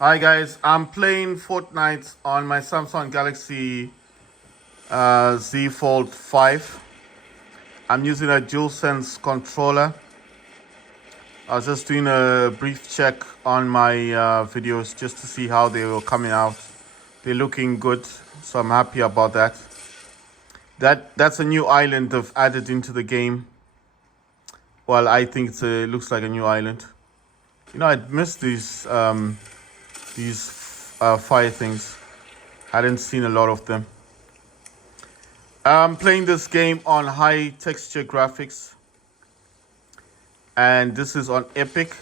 Hi guys, I'm playing Fortnite on my Samsung Galaxy Z Fold 5. I'm using a DualSense controller. I was just doing a brief check on my videos just to see how they were coming out. They're looking good, so I'm happy about that. That's a new island they've added into the game. Well, I think it looks like a new island. You know, I missed these fire things. I hadn't seen a lot of them. I'm playing this game on high texture graphics, and this is on Epic.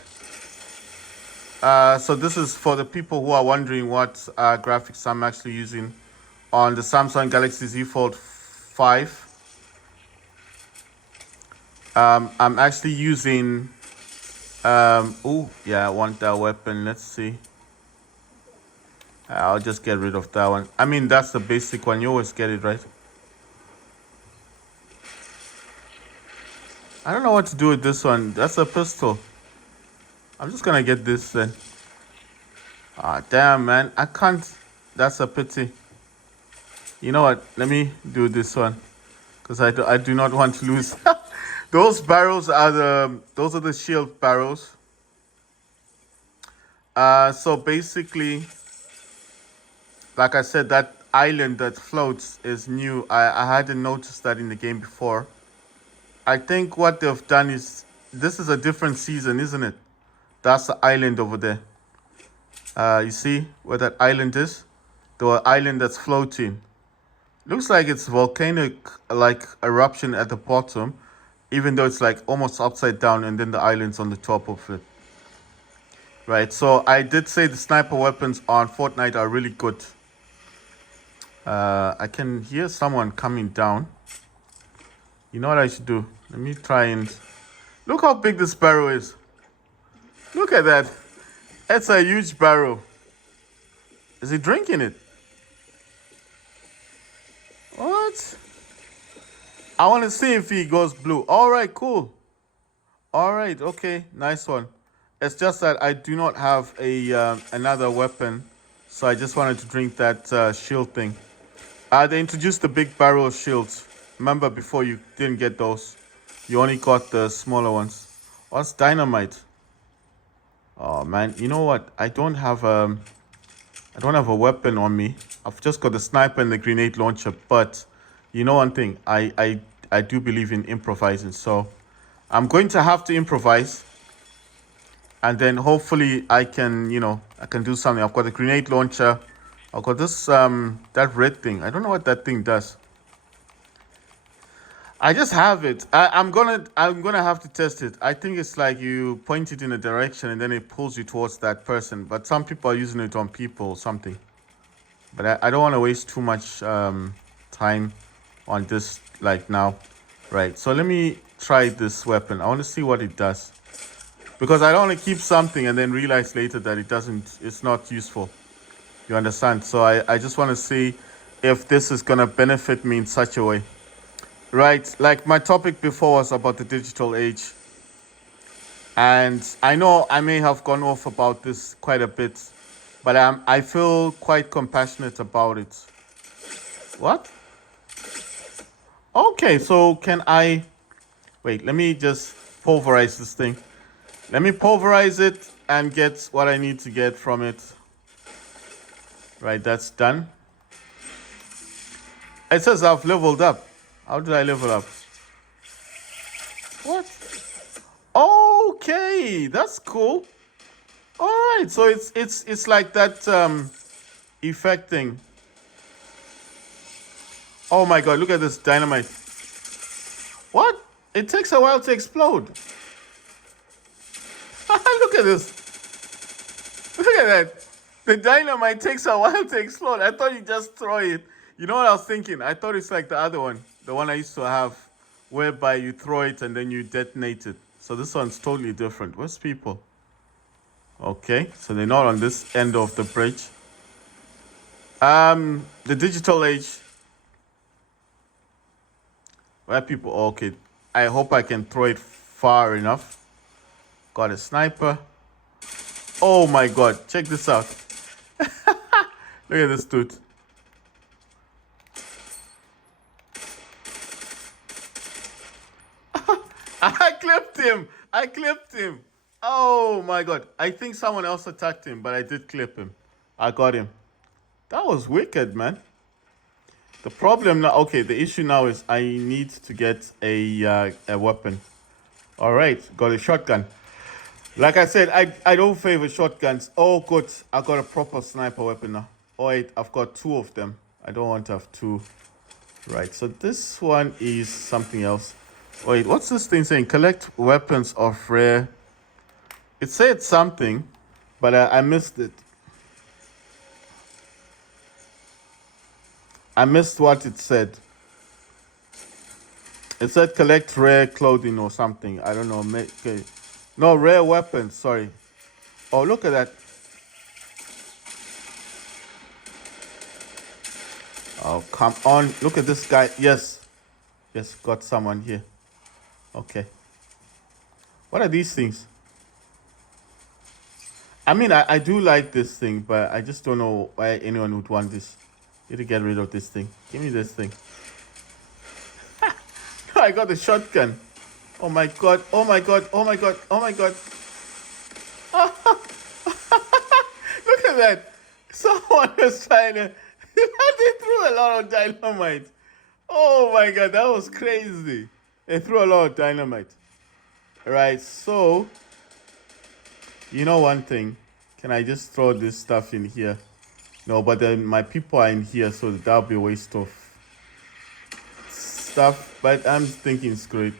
So this is for the people who are wondering what graphics I'm actually using on the Samsung Galaxy Z Fold 5. I'm actually using. Oh yeah, I want that weapon. Let's see. I'll just get rid of that one. I mean, that's the basic one. You always get it, right? I don't know what to do with this one. That's a pistol. I'm just gonna get this then. Ah, damn, man. I can't. That's a pity. You know what? Let me do this one. Because I do not want to lose. Those barrels are those are the shield barrels. So basically, like I said, that island that floats is new. I hadn't noticed that in the game before. I think what they've done is, this is a different season, isn't it? That's the island over there. You see where that island is? The island that's floating. Looks like it's volcanic, like eruption at the bottom, even though it's like almost upside down, and then the island's on the top of it. Right, so I did say the sniper weapons on Fortnite are really good. I can hear someone coming down. You know what I should do? Let me try and... Look how big this barrel is. Look at that. It's a huge barrel. Is he drinking it? What? I want to see if he goes blue. All right, cool. All right, okay, nice one. It's just that I do not have a another weapon, so I just wanted to drink that shield thing. They introduced the big barrel shields. Remember, before you didn't get those. You only got the smaller ones. What's dynamite? Oh man, you know what? I don't have a weapon on me. I've just got the sniper and the grenade launcher. But you know one thing, I do believe in improvising. So I'm going to have to improvise, and then hopefully I can, I can do something. I've got the grenade launcher. I've got this that red thing. I don't know what that thing does. I just have it. I'm gonna have to test it. I think it's like you point it in a direction and then it pulls you towards that person. But some people are using it on people or something. But I don't want to waste too much time on this like now. Right. So let me try this weapon. I want to see what it does, because I don't want to keep something and then realize later that it doesn't. It's not useful. You understand? So I just want to see if this is gonna benefit me in such a way. Right, like my topic before was about the digital age. And I know I may have gone off about this quite a bit, but I feel quite compassionate about it. What? Okay, so can I... Wait, let me just pulverize this thing. Let me pulverize it and get what I need to get from it. Right, that's done. It says I've leveled up. How did I level up? What? Okay, that's cool. All right, so it's like that effect thing. Oh my god, look at this dynamite. What? It takes a while to explode. Look at this. Look at that. The dynamite takes a while to explode. I thought you just throw it. You know what I was thinking? I thought it's like the other one. The one I used to have, whereby you throw it and then you detonate it. So this one's totally different. Where's people? Okay, so they're not on this end of the bridge. The digital age. Where people? Okay, I hope I can throw it far enough. Got a sniper. Oh my god, check this out. Look at this dude. I clipped him. I clipped him. Oh my god. I think someone else attacked him, but I did clip him. I got him. That was wicked, man. The problem now, okay, the issue now is I need to get a weapon. All right, got a shotgun. Like I said, I don't favor shotguns. Oh, good. I got a proper sniper weapon now. Oh, wait, I've got 2 of them. I don't want to have 2. Right, so this one is something else. Wait, what's this thing saying? Collect weapons of rare. It said something, but I missed it. I missed what it said. It said collect rare clothing or something. I don't know. Okay. No, rare weapons. Sorry. Oh, look at that. Oh, come on. Look at this guy. Yes. Yes, got someone here. Okay. What are these things? I mean, I do like this thing, but I just don't know why anyone would want this. Need to get rid of this thing. Give me this thing. I got the shotgun. Oh my god. Oh my god. Oh my god. Oh my god. Look at that. Someone was trying to... They threw a lot of dynamite. Oh my god, that was crazy. They threw a lot of dynamite. Right, so... You know one thing. Can I just throw this stuff in here? No, but then my people are in here, so that'll be a waste of stuff. But I'm thinking screw it.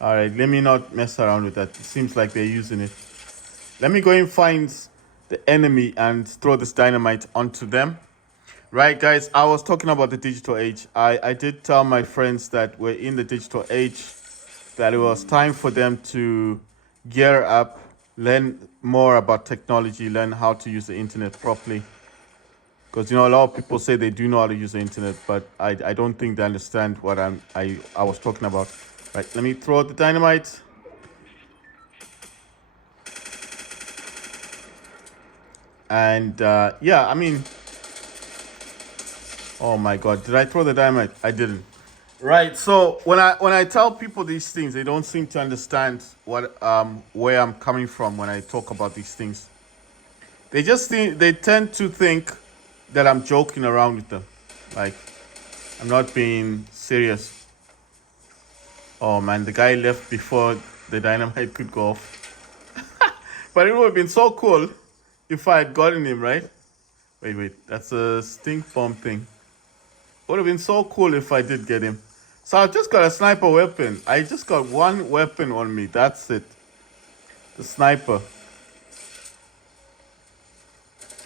Alright, let me not mess around with that. It seems like they're using it. Let me go and find the enemy and throw this dynamite onto them. Right, guys, I was talking about the digital age. I did tell my friends that we're in the digital age, that it was time for them to gear up, learn more about technology, learn how to use the internet properly. Because, you know, a lot of people say they do know how to use the internet, but I don't think they understand what I was talking about. Right, let me throw the dynamite. And, yeah, I mean... Oh my god, did I throw the dynamite? I didn't. Right, so when I tell people these things, they don't seem to understand what where I'm coming from when I talk about these things. They tend to think that I'm joking around with them. Like, I'm not being serious. Oh man, the guy left before the dynamite could go off. But it would have been so cool if I had gotten him, right? Wait, that's a stink bomb thing. Would have been so cool if I did get him. So I've just got a sniper weapon. I just got one weapon on me. That's it. The sniper.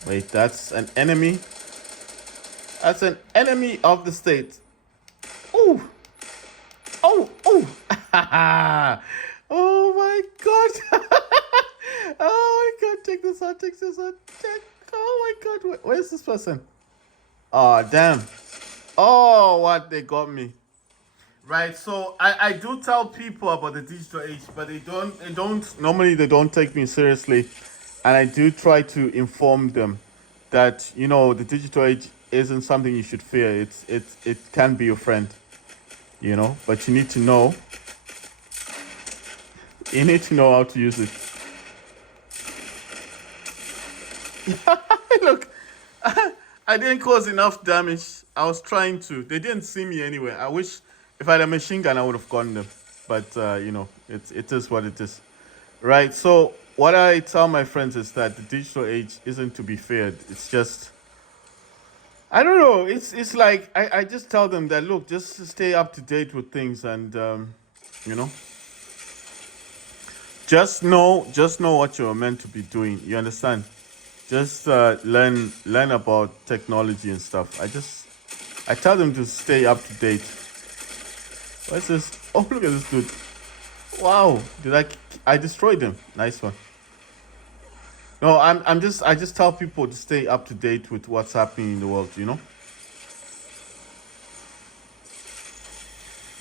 Wait, that's an enemy. That's an enemy of the state. Ooh. Oh, oh. Oh my god. Oh my god. Take this out. Take this out. Oh my god. Where's this person? Oh, damn. Oh, what? They got me. Right, so I do tell people about the digital age, but normally they don't take me seriously. And I do try to inform them that, you know, the digital age isn't something you should fear. It can be your friend, you know, but you need to know. You need to know how to use it. Look, I didn't cause enough damage. I was trying to. They didn't see me anyway. I wish if I had a machine gun, I would have gotten them. But, you know, it is what it is. Right, so what I tell my friends is that the digital age isn't to be feared. It's just, I don't know. It's like, I just tell them that, look, just stay up to date with things and, you know, just know what you're meant to be doing. You understand? Just learn about technology and stuff. I tell them to stay up to date. What's this? Oh, look at this dude. Wow. I destroyed him. Nice one. No, I just tell people to stay up to date with what's happening in the world, you know?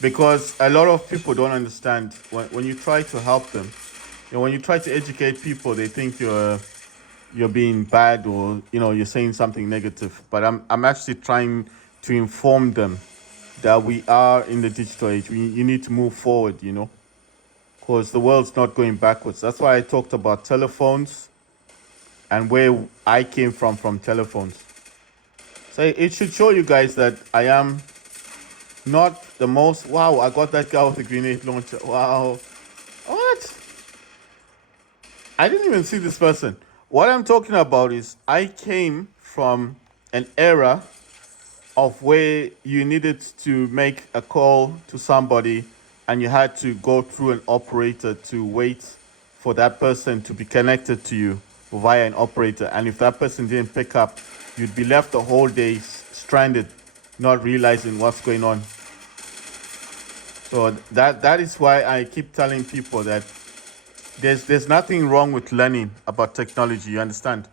Because a lot of people don't understand when you try to help them, when you try to educate people, they think you're being bad, or you're saying something negative. But I'm actually trying to inform them that we are in the digital age. You need to move forward, because the world's not going backwards. That's why I talked about telephones and where I came from telephones. So it should show you guys that I am not the most. Wow, I got that guy with the grenade launcher. Wow. What? I didn't even see this person. What I'm talking about is I came from an era of where you needed to make a call to somebody and you had to go through an operator to wait for that person to be connected to you via an operator. And if that person didn't pick up, you'd be left the whole day stranded, not realizing what's going on. So that is why I keep telling people that there's nothing wrong with learning about technology, you understand?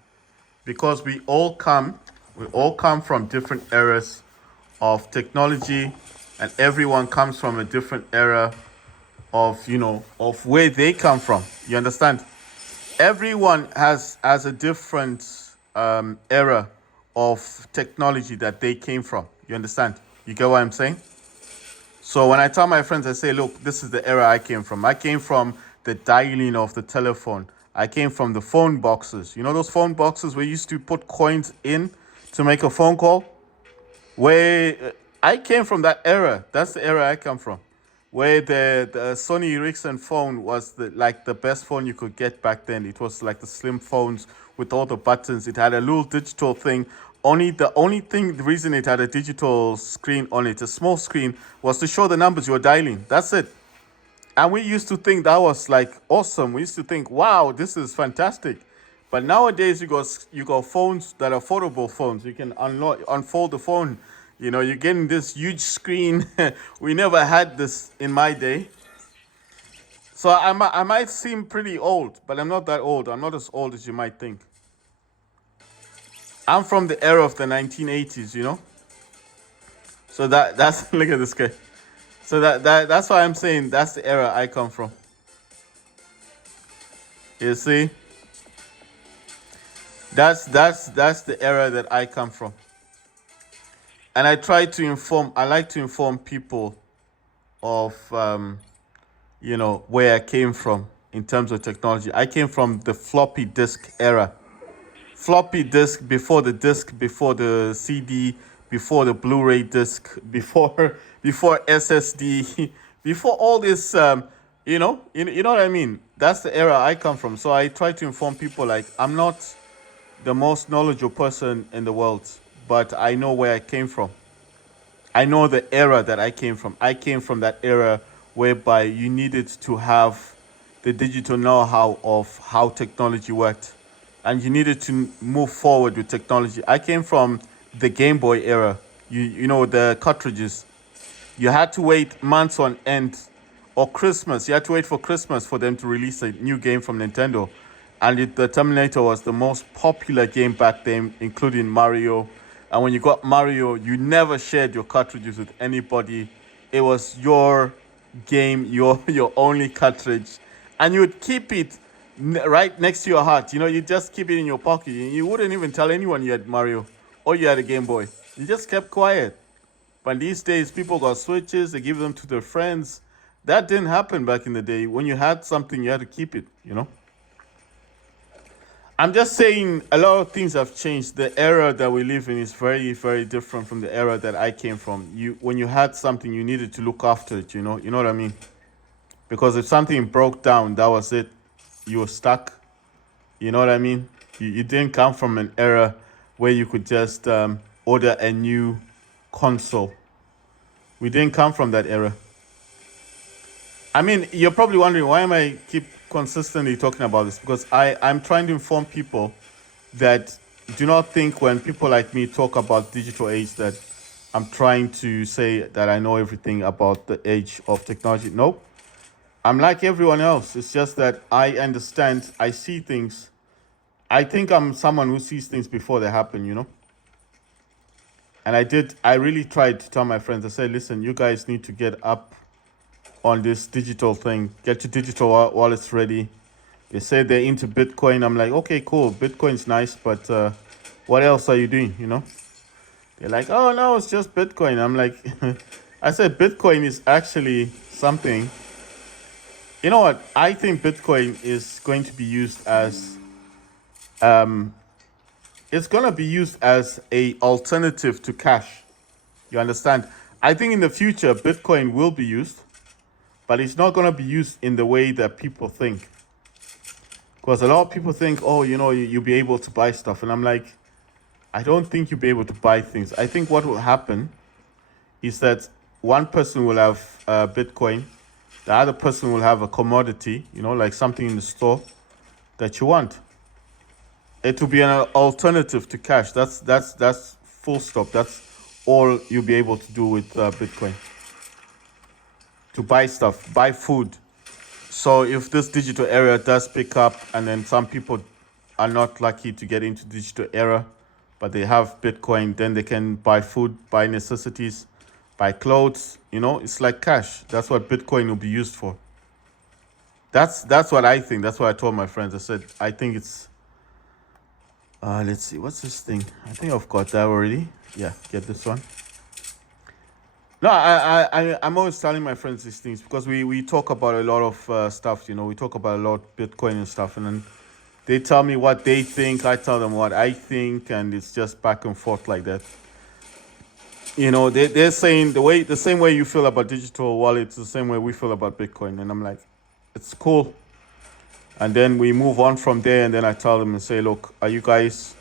Because we all come from different eras of technology, and everyone comes from a different era of of where they come from. You understand? Everyone has a different era of technology that they came from. You understand? You get what I'm saying? So when I tell my friends, I say, look, this is the era I came from. I came from the dialing of the telephone. I came from the phone boxes. You know those phone boxes where you used to put coins in to make a phone call? Where I came from that era. That's the era I come from. Where the Sony Ericsson phone was the best phone you could get back then. It was like the slim phones with all the buttons. It had a little digital thing. The reason it had a digital screen on it, a small screen, was to show the numbers you were dialing. That's it. And we used to think that was like awesome. We used to think, wow, this is fantastic. But nowadays you got phones that are foldable phones. You can unfold the phone. You're getting this huge screen. We never had this in my day. So I might seem pretty old, but I'm not that old. I'm not as old as you might think. I'm from the era of the 1980s. So that's look at this guy. So that's why I'm saying that's the era I come from. You see? That's the era that I come from. And I like to inform people of where I came from in terms of technology. I came from the floppy disk era. Floppy disk before the CD, before the Blu-ray disc, before SSD, before all this. You know what I mean. That's the era I come from. So I try to inform people like I'm not the most knowledgeable person in the world, but I know where I came from. I know the era that I came from. I came from that era whereby you needed to have the digital know-how of how technology worked, and you needed to move forward with technology. I came from the Game Boy era. You know the cartridges. You had to wait months on end, or Christmas. You had to wait for Christmas for them to release a new game from Nintendo, and the Terminator was the most popular game back then, including Mario. And when you got Mario, you never shared your cartridges with anybody. It was your game, your only cartridge, and you would keep it right next to your heart. You just keep it in your pocket. You wouldn't even tell anyone you had Mario or you had a Game Boy. You just kept quiet. But these days, people got Switches. They give them to their friends. That didn't happen back in the day. When you had something, you had to keep it. I'm just saying a lot of things have changed. The era that we live in is very, very different from the era that I came from. When you had something, you needed to look after it, You know what I mean? Because if something broke down, that was it. You were stuck. You know what I mean? You didn't come from an era where you could just order a new console. We didn't come from that era. I mean, you're probably wondering, why am I keep consistently talking about this? Because I'm trying to inform people that do not think when people like me talk about digital age that I'm trying to say that I know everything about the age of technology. Nope. I'm like everyone else. It's just that I understand, I see things. I think I'm someone who sees things before they happen. And I really tried to tell my friends, I said, listen, you guys need to get up on this digital thing. Get your digital wallets ready. They say they're into Bitcoin. I'm like, okay, cool. Bitcoin's nice, but what else are you doing? They're like, oh no, it's just Bitcoin. I'm like, I said Bitcoin is actually something. You know what? I think Bitcoin is going to be used as it's going to be used as a alternative to cash. You understand? I think in the future Bitcoin will be used, but it's not going to be used in the way that people think. Because a lot of people think, oh, you'll be able to buy stuff. And I'm like, I don't think you'll be able to buy things. I think what will happen is that one person will have Bitcoin, the other person will have a commodity, like something in the store that you want. It will be an alternative to cash. That's full stop. That's all you'll be able to do with Bitcoin. To buy stuff, buy food. So if this digital era does pick up, and then some people are not lucky to get into digital era, but they have Bitcoin, then they can buy food, buy necessities, buy clothes. It's like cash. That's what Bitcoin will be used for. That's what I think. That's what I told my friends. I said, I think it's let's see, what's this thing? I think I've got that already. Yeah, get this one. No, I'm always telling my friends these things because we talk about a lot of stuff. We talk about a lot of Bitcoin and stuff, and then they tell me what they think. I tell them what I think, and it's just back and forth like that. They're saying the same way you feel about digital wallets, the same way we feel about Bitcoin, and I'm like, it's cool. And then we move on from there, and then I tell them and say, look, are you guys,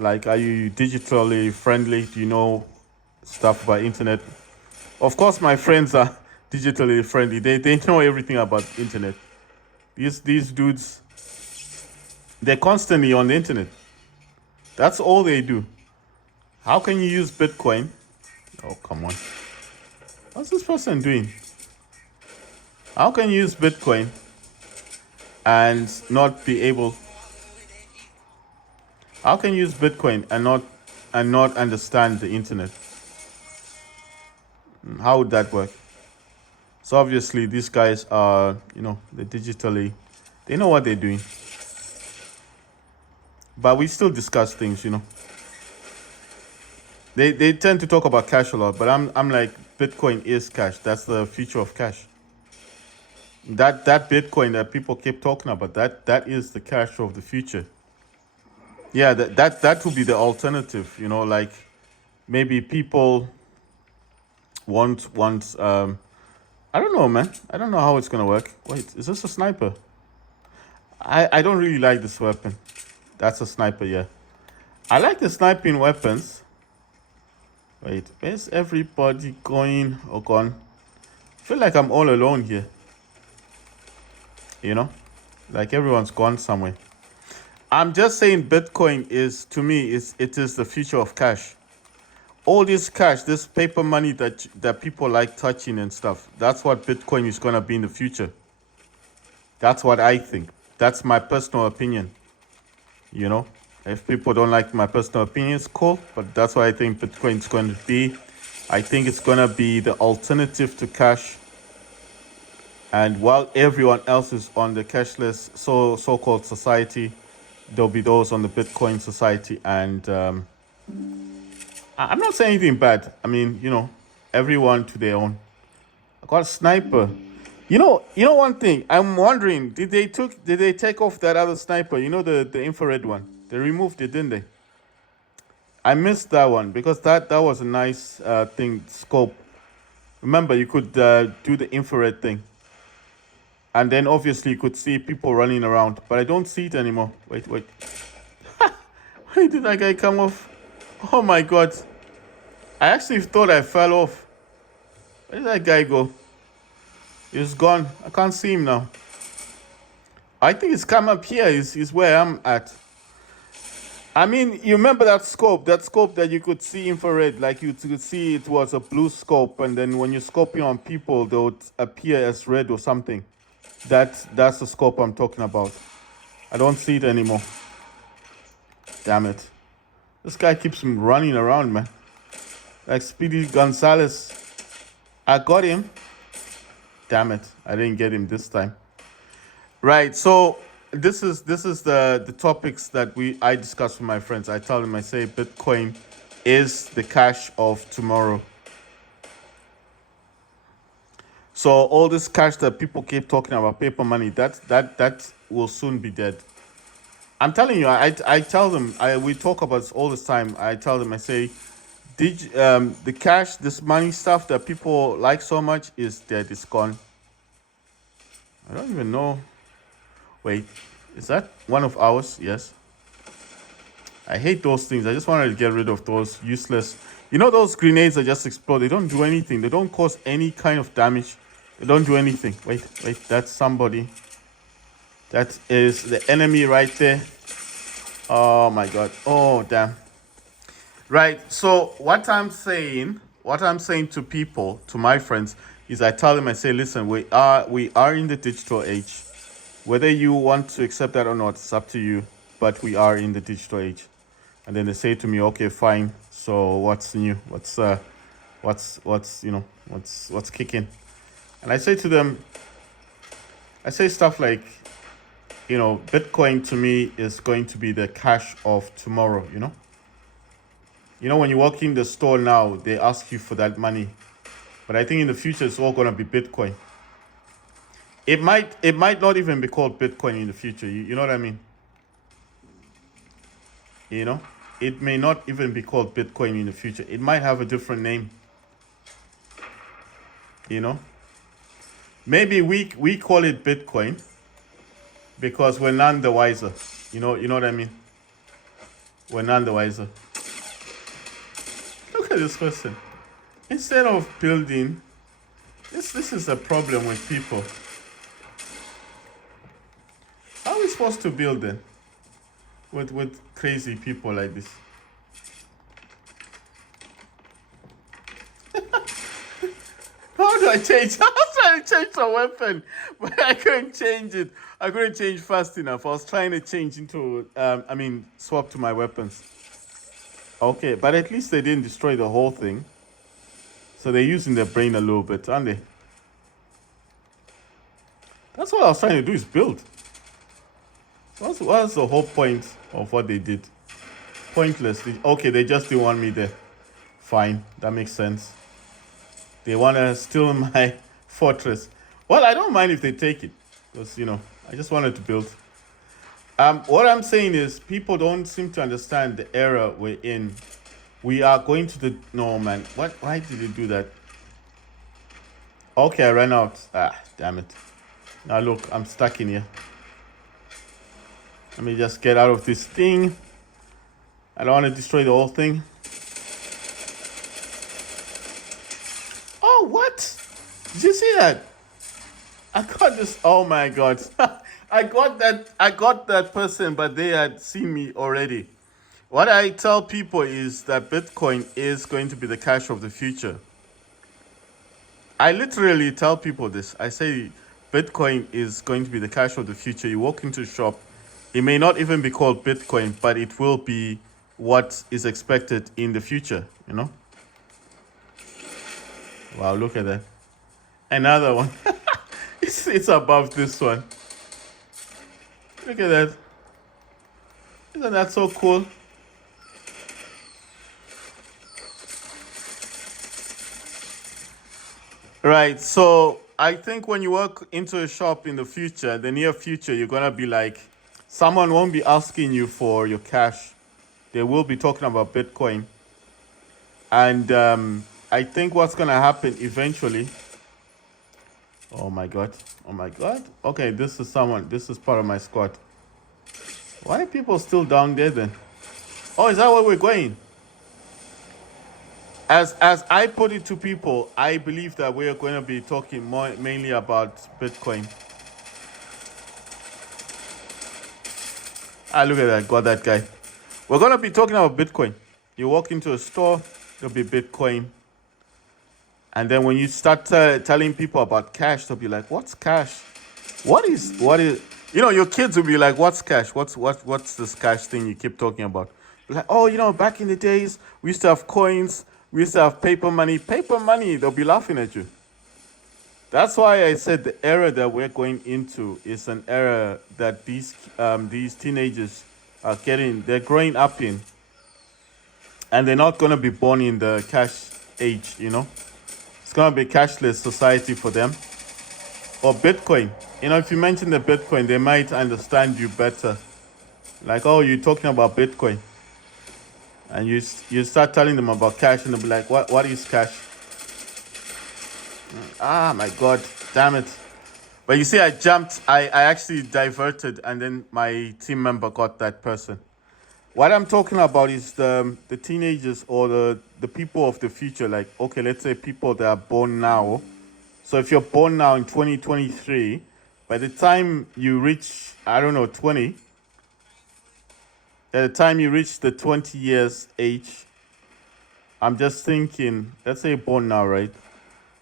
are you digitally friendly? Do you know stuff about internet? Of course, my friends are digitally friendly. They know everything about internet. These dudes, they're constantly on the internet. That's all they do. How can you use Bitcoin? Oh, come on. What's this person doing? How can you use Bitcoin and not be able? How can you use Bitcoin and not understand the internet? How would that work? So obviously these guys are, they're digitally, they know what they're doing. But we still discuss things, They tend to talk about cash a lot, but I'm like, Bitcoin is cash. That's the future of cash. That Bitcoin that people keep talking about, that is the cash of the future. Yeah, that will be the alternative, like maybe people want I don't know, man. I don't know how it's gonna work. Wait, is this a sniper? I don't really like this weapon. That's a sniper, yeah. I like the sniping weapons. Wait, where's everybody going or gone? I feel like I'm all alone here. Like everyone's gone somewhere. I'm just saying Bitcoin is, to me, it is the future of cash. All this cash, this paper money that people like touching and stuff, that's what Bitcoin is going to be in the future. That's what I think. That's my personal opinion. If people don't like my personal opinion, it's cool, but that's what I think Bitcoin is going to be. I think it's going to be the alternative to cash. And while everyone else is on the cashless so-called society, there'll be those on the Bitcoin society. And I'm not saying anything bad. I mean, everyone to their own. I got a sniper. One thing I'm wondering: did they take off that other sniper? The infrared one. They removed it, didn't they? I missed that one because that was a nice scope. Remember, you could do the infrared thing, and then obviously you could see people running around. But I don't see it anymore. Wait. Why did that guy come off? Oh my god! I actually thought I fell off. Where did that guy go? He's gone. I can't see him now. I think it's come up here. Is where I'm at. I mean, you remember that scope that you could see infrared, like you could see it was a blue scope, and then when you scoping on people, they would appear as red or something. That's the scope I'm talking about. I don't see it anymore. Damn it. This guy keeps running around, man. Like Speedy Gonzalez. I got him. Damn it. I didn't get him this time. Right, so this is the topics that I discuss with my friends. I tell them, I say Bitcoin is the cash of tomorrow. So all this cash that people keep talking about, paper money, that will soon be dead. I'm telling you, I tell them, we talk about this all this time. I tell them, I say, the cash, this money stuff that people like so much is dead. It's gone. I don't even know. Wait, is that one of ours? Yes. I hate those things. I just wanted to get rid of those useless. You know those grenades that just explode? They don't do anything. They don't cause any kind of damage. They don't do anything. Wait, that's somebody. That is the enemy right there. Oh my god. Oh damn. Right. So what I'm saying to people, to my friends, is I tell them, I say, listen, we are in the digital age. Whether you want to accept that or not, it's up to you. But we are in the digital age. And then they say to me, okay, fine. So what's new? What's kicking? And I say to them, I say stuff like, Bitcoin to me is going to be the cash of tomorrow, when you walk in the store now, they ask you for that money. But I think in the future, it's all going to be Bitcoin. It might not even be called Bitcoin in the future. You know what I mean? It may not even be called Bitcoin in the future. It might have a different name. Maybe we call it Bitcoin because we're none the wiser. You know what I mean? We're none the wiser. Look at this question. Instead of building, this is a problem with people. How are we supposed to build then? With crazy people like this. How do I change? I was trying to change the weapon, but I couldn't change it. I couldn't change fast enough. I was trying to change into, swap to my weapons. Okay, but at least they didn't destroy the whole thing. So they're using their brain a little bit, aren't they? That's what I was trying to do, is build. What's the whole point of what they did? Pointless. Okay, they just didn't want me there. Fine, that makes sense. They want to steal my fortress. Well, I don't mind if they take it. Because, I just wanted to build. What I'm saying is people don't seem to understand the era we're in. We are going to the... No, man. Why did they do that? Okay, I ran out. Damn it. Now, look, I'm stuck in here. Let me just get out of this thing. I don't want to destroy the whole thing. Oh, what? Did you see that? I got this. Oh my god. I got that person, but they had seen me already. What I tell people is that Bitcoin is going to be the cash of the future. I literally tell people this. I say Bitcoin is going to be the cash of the future. You walk into a shop, it may not even be called Bitcoin, but it will be what is expected in the future, Wow, look at that. Another one. It's above this one. Look at that. Isn't that so cool? Right, so I think when you walk into a shop in the future, the near future, you're going to be like, someone won't be asking you for your cash. They will be talking about Bitcoin. And I think what's going to happen eventually... Oh my god. Okay, this is part of my squad. Why are people still down there then? Oh, is that where we're going? As I put it to people, I believe that we're going to be talking mainly about Bitcoin. Look at that. Got that guy. We're going to be talking about Bitcoin. You walk into a store, there'll be Bitcoin. And then when you start telling people about cash, they'll be like, what's cash? What is, your kids will be like, what's cash? What's this cash thing you keep talking about? Like, oh, back in the days, we used to have coins. We used to have paper money. Paper money, they'll be laughing at you. That's why I said the era that we're going into is an era that these teenagers are getting. They're growing up in, and they're not gonna be born in the cash age. It's gonna be cashless society for them, or Bitcoin. If you mention the Bitcoin, they might understand you better. Like, oh, you're talking about Bitcoin, and you start telling them about cash, and they'll be like, what is cash? Ah, my God, damn it. But you see, I actually diverted, and then my team member got that person. What I'm talking about is the teenagers or the people of the future. Like, okay, let's say people that are born now. So if you're born now in 2023, by the time you reach, I don't know, 20, at the time you reach the 20 years age, I'm just thinking, let's say you're born now, right?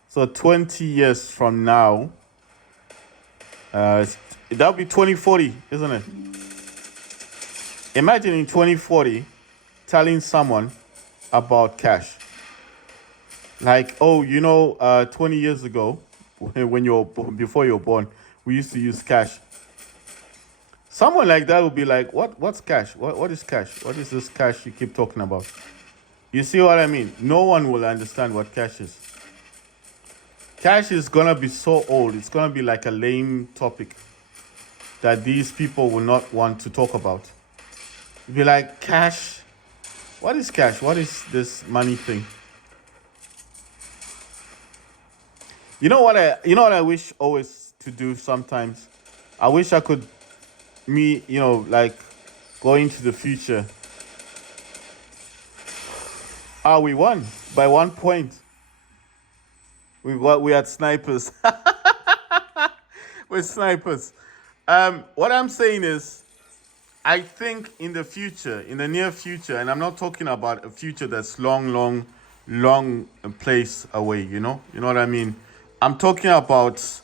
So 20 years from now, that'll be 2040, isn't it? Imagine in 2040 telling someone about cash. Like, oh, 20 years ago, before you were born, we used to use cash. Someone like that would be like, what's cash? What is cash? What is this cash you keep talking about? You see what I mean? No one will understand what cash is. Cash is gonna be so old, it's gonna be like a lame topic that these people will not want to talk about. Be like, cash? What is cash? What is this money thing? You know what I wish always to do sometimes? I wish I could like go into the future. We won by 1 point. We had snipers. We're snipers. What I'm saying is, I think in the near future, and I'm not talking about a future that's long place away, You know what I mean? I'm talking about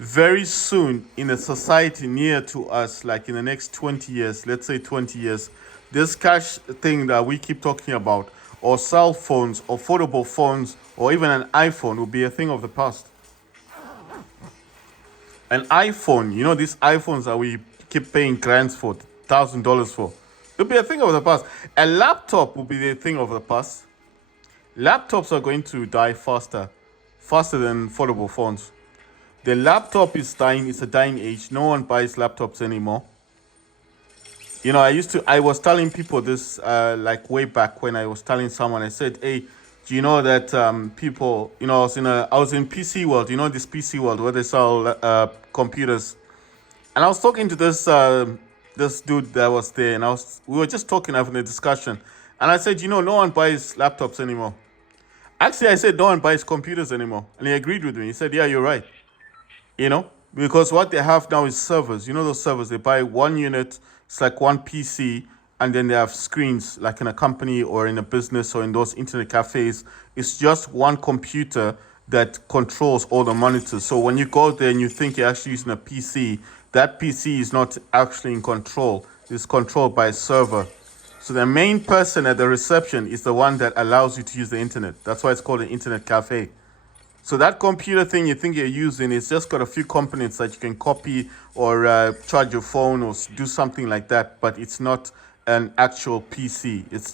very soon in a society near to us, like in the next 20 years, let's say 20 years, this cash thing that we keep talking about, or cell phones, or foldable phones, or even an iPhone will be a thing of the past. An iPhone, these iPhones that we keep paying grants for, $1,000 for, it'll be a thing of the past. A laptop will be the thing of the past. Laptops are going to die faster than foldable phones. The laptop is dying. It's a dying age. No one buys laptops anymore. I was telling people this like way back when I was telling someone. I said, hey, do you know that people, I was in PC World, this PC World where they sell computers. And I was talking to this dude that was there, and we were just talking, having a discussion. And I said, no one buys laptops anymore. Actually, I said no one buys computers anymore. And he agreed with me. He said, yeah, you're right. Because what they have now is servers. Those servers, they buy one unit, it's like one PC, and then they have screens, like in a company or in a business or in those internet cafes. It's just one computer that controls all the monitors. So when you go there and you think you're actually using a PC, that PC is not actually in control. It's controlled by a server. So the main person at the reception is the one that allows you to use the internet. That's why it's called an internet cafe. So that computer thing you think you're using, it's just got a few components that you can copy or charge your phone or do something like that, but it's not an actual PC. It's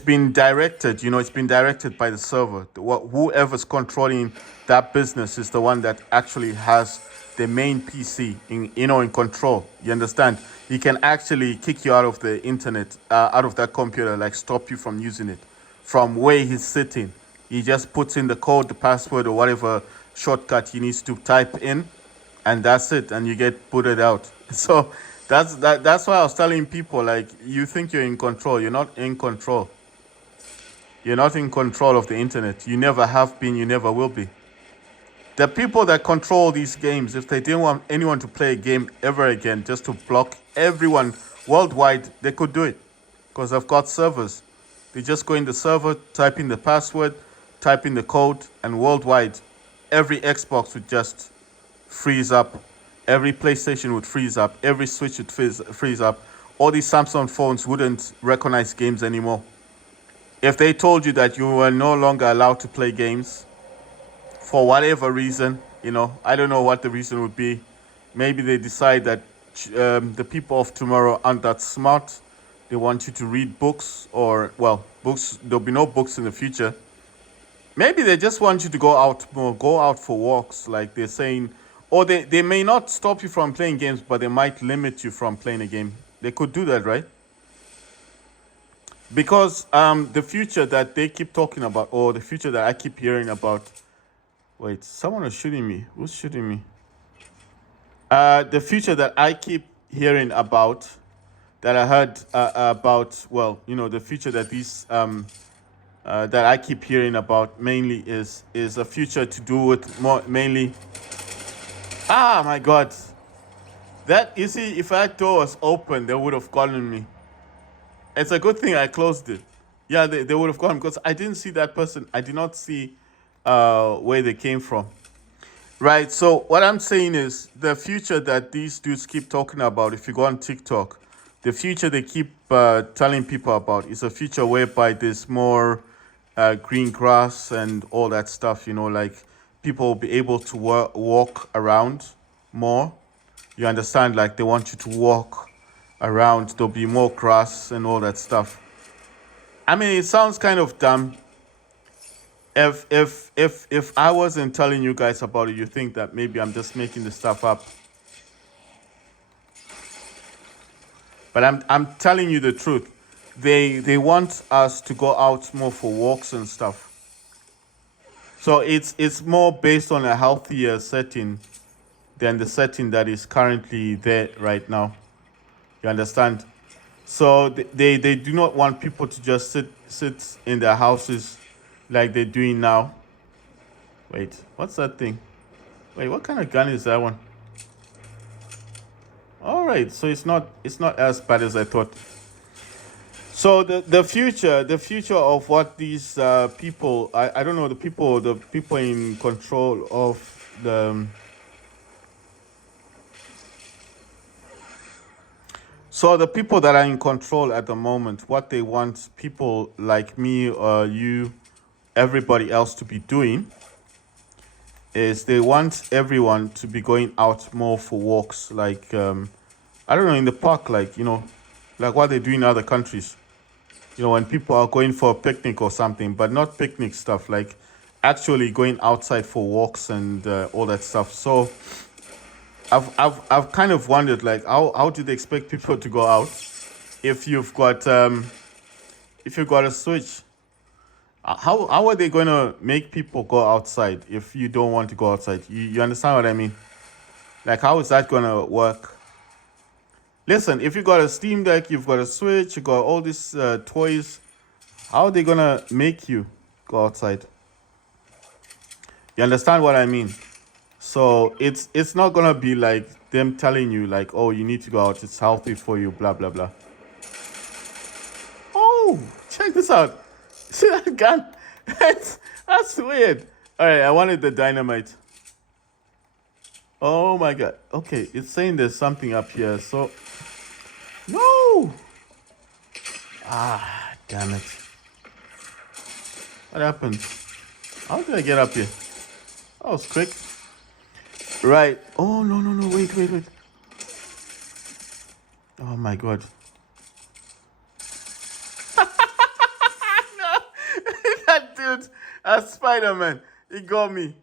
been directed, it's been directed by the server. Whoever's controlling that business is the one that actually has the main PC in control. You understand? He can actually kick you out of the internet, out of that computer, like stop you from using it from where he's sitting. He just puts in the code, the password, or whatever shortcut he needs to type in, and that's it, and you get booted out. So that's why I was telling people, like, you think you're in control. You're not in control. You're not in control of the internet. You never have been, you never will be. The people that control these games, if they didn't want anyone to play a game ever again, just to block everyone worldwide, they could do it, because they've got servers. They just go in the server, type in the password, type in the code, and worldwide, every Xbox would just freeze up. Every PlayStation would freeze up. Every Switch would freeze up. All these Samsung phones wouldn't recognize games anymore. If they told you that you were no longer allowed to play games, for whatever reason. I don't know what the reason would be. Maybe they decide that the people of tomorrow aren't that smart. They want you to read books, or, well, books. There'll be no books in the future. Maybe they just want you to go out more, go out for walks, like they're saying. Or they may not stop you from playing games, but they might limit you from playing a game. They could do that, right? Because the future that they keep talking about, or the future that I keep hearing about. Wait, someone is shooting me. Who's shooting me? The future that I keep hearing about, that I heard about, well, the future that these that I keep hearing about mainly is a future to do with more mainly. Ah, my God, that, you see, if that door was open, they would have gotten me. It's a good thing I closed it. Yeah, they would have gone, because I didn't see that person. I did not see where they came from. Right. So what I'm saying is the future that these dudes keep talking about, if you go on TikTok, the future they keep telling people about is a future whereby there's more green grass and all that stuff, like people will be able to walk around more. You understand? Like they want you to walk around. There'll be more grass and all that stuff. I mean, it sounds kind of dumb. If I wasn't telling you guys about it, you think that maybe I'm just making this stuff up. But I'm telling you the truth. They want us to go out more for walks and stuff. So it's more based on a healthier setting than the setting that is currently there right now. You understand? So they do not want people to just sit in their houses like they're doing now. Wait, what's that thing? Wait, what kind of gun is that one? All right, so it's not as bad as I thought. So the future of what these people, I don't know, the people in control of the. So the people that are in control at the moment, what they want people like me, you, everybody else to be doing is they want everyone to be going out more for walks, like I don't know, in the park, like like what they do in other countries. When people are going for a picnic or something, but not picnic stuff, like actually going outside for walks and all that stuff. So I've kind of wondered, like, how do they expect people to go out if you've got a switch? How are they going to make people go outside if you don't want to go outside? You understand what I mean? Like, how is that going to work? Listen, if you got a Steam Deck, you've got a Switch, you got all these toys, how are they going to make you go outside? You understand what I mean? So it's not going to be like them telling you, like, oh, you need to go out, it's healthy for you, blah, blah, blah. Oh, check this out. See that gun? That's weird. All right, I wanted the dynamite. Oh my God. Okay, it's saying there's something up here. So, no. Ah, damn it. What happened? How did I get up here? That was quick. Right. Oh, no, no, no. Wait. Oh my God. No, that dude, Spider-Man, he got me.